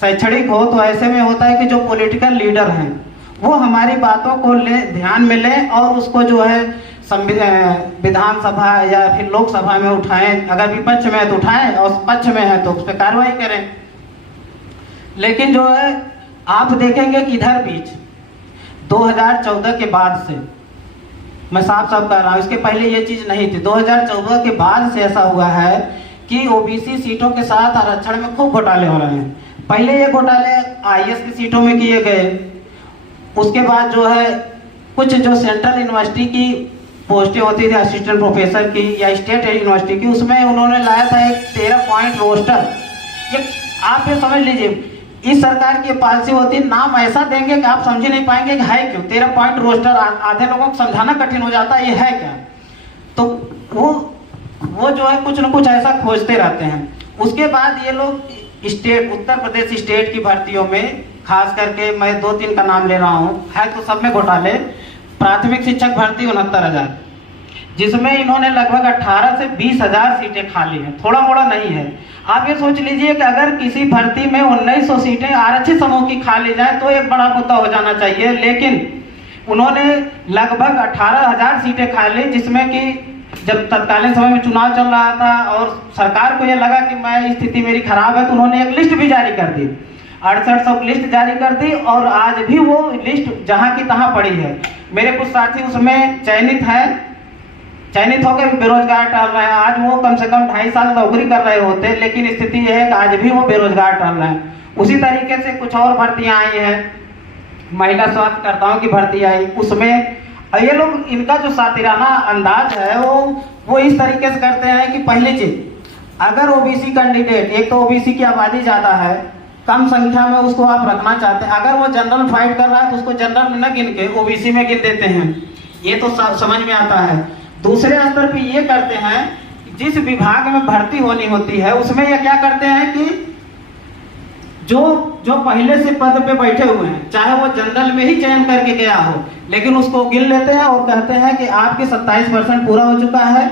शैक्षणिक हो तो ऐसे में होता है कि जो पॉलिटिकल लीडर हैं वो हमारी बातों को ध्यान में लें और उसको जो है विधानसभा या फिर लोकसभा में उठाएं। अगर विपक्ष में है तो उठाएं और पक्ष में है तो उस पर कार्रवाई करें। लेकिन जो है आप देखेंगे कि इधर बीच 2014 के बाद से, मैं साफ साफ कह रहा हूँ, इसके पहले ये चीज़ नहीं थी। 2014 के बाद से ऐसा हुआ है कि ओबीसी सीटों के साथ आरक्षण में खूब घोटाले हो रहे हैं। पहले ये घोटाले आईएएस की सीटों में किए गए, उसके बाद जो है कुछ जो सेंट्रल यूनिवर्सिटी की पोस्टें होती थी असिस्टेंट प्रोफेसर की या स्टेट यूनिवर्सिटी की, उसमें उन्होंने लाया था एक 13 पॉइंट रोस्टर। ये आप ये समझ लीजिए, इस सरकार की पॉलिसी होती है, नाम ऐसा देंगे कि आप समझ नहीं पाएंगे कि है क्यों 13 पॉइंट रोस्टर। आधे लोगों को समझाना कठिन हो जाता है ये है क्या। तो वो जो है कुछ न कुछ ऐसा खोजते रहते हैं। उसके बाद ये लोग स्टेट, उत्तर प्रदेश स्टेट की भर्तियों में, खास करके मैं 2-3 का नाम ले रहा हूँ, है तो सब में घोटाले। प्राथमिक शिक्षक भर्ती 69,000, जिसमें इन्होंने लगभग 18 से 20,000 सीटें खाली हैं, थोड़ा मोड़ा नहीं है। आप ये सोच लीजिए कि अगर किसी भर्ती में 1900 सीटें आरक्षित समूह की खा ली जाए तो एक बड़ा मुद्दा हो जाना चाहिए, लेकिन उन्होंने लगभग 18,000 सीटें खा ली, जिसमें कि जब तत्कालीन समय में चुनाव चल रहा था और सरकार को यह लगा कि मैं स्थिति मेरी खराब है, तो उन्होंने एक लिस्ट भी जारी कर दी, 6800 की लिस्ट जारी कर दी, और आज भी वो लिस्ट जहाँ की तहाँ पड़ी है। मेरे कुछ साथी उसमें चयनित होकर बेरोजगार टहल रहे हैं। आज वो कम से कम 2.5 साल नौकरी कर रहे होते, लेकिन स्थिति यह है कि आज भी वो बेरोजगार टहल रहे हैं। उसी तरीके से कुछ और भर्तियां आई हैं, महिला स्वास्थ्यकर्ताओं की भर्ती आई, उसमें ये लोग, इनका जो सातिराना अंदाज है वो इस तरीके से करते हैं कि पहली चीज, अगर ओबीसी कैंडिडेट, एक तो ओबीसी की आबादी ज्यादा है, कम संख्या में उसको आप रखना चाहते हैं, अगर वो जनरल फाइट कर रहा है तो उसको जनरल में न गिन के ओबीसी में गिन देते हैं। ये तो समझ में आता है। दूसरे स्तर पे ये करते हैं, जिस विभाग में भर्ती होनी होती है उसमें ये क्या करते हैं कि जो पहले से पद पे बैठे हुए हैं, चाहे वो जनरल में ही चयन करके गया हो, लेकिन उसको गिन लेते हैं और कहते हैं कि आपके 27% पूरा हो चुका है,